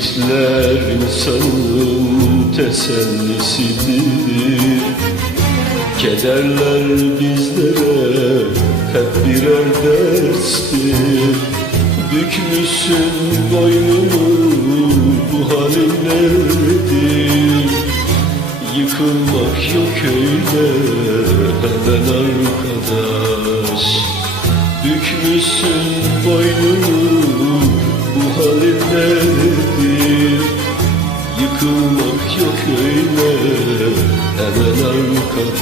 Ümitler insanın tesellisidir. Kederler bizlere hep birer derstir Bükmüşsün boynunu bu halin nedir? Yıkılmak yok öyle hemen arkadaş. Bükmüşsün boynunu arkadaş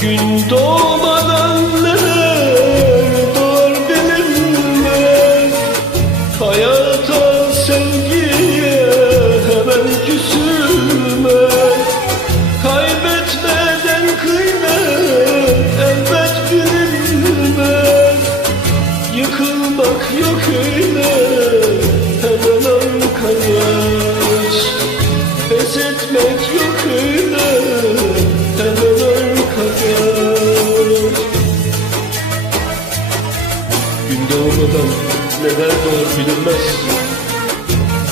Gün doğmadan Pes etmek yok öyle hemen arkadaş Gün doğmadan neler doğar bilinmez.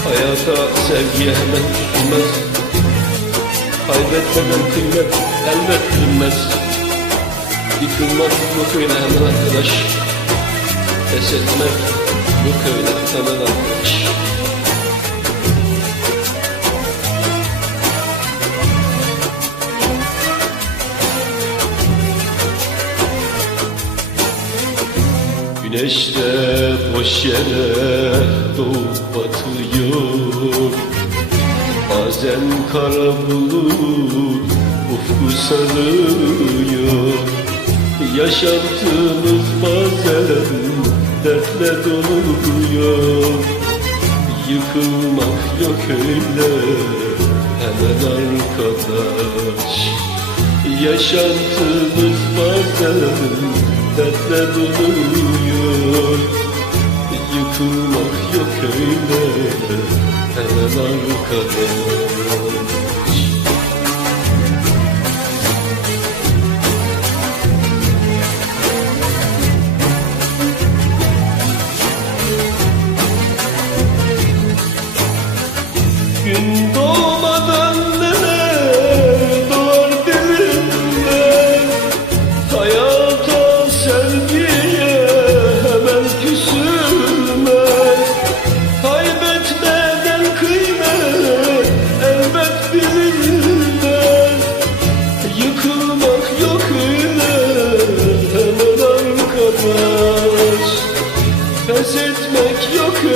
Hayata sevgiye hemen düşülmez Kaybetmeden kıymet elbet bilinmez. Yıkılmak yok öyle hemen arkadaş. Pes etmek yok öyle hemen arkadaş Güneş de boş yere doğup batıyor. Bazen kara bulut ufku sarıyor. Yaşantımız bazen dertle doluyor Yıkılmak yok öyle hemen arkadaş. Yaşantımız bazen dertle doluyor Yıkılmak yok öyle. Hemen arkadaş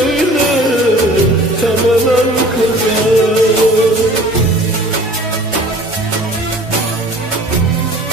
Gül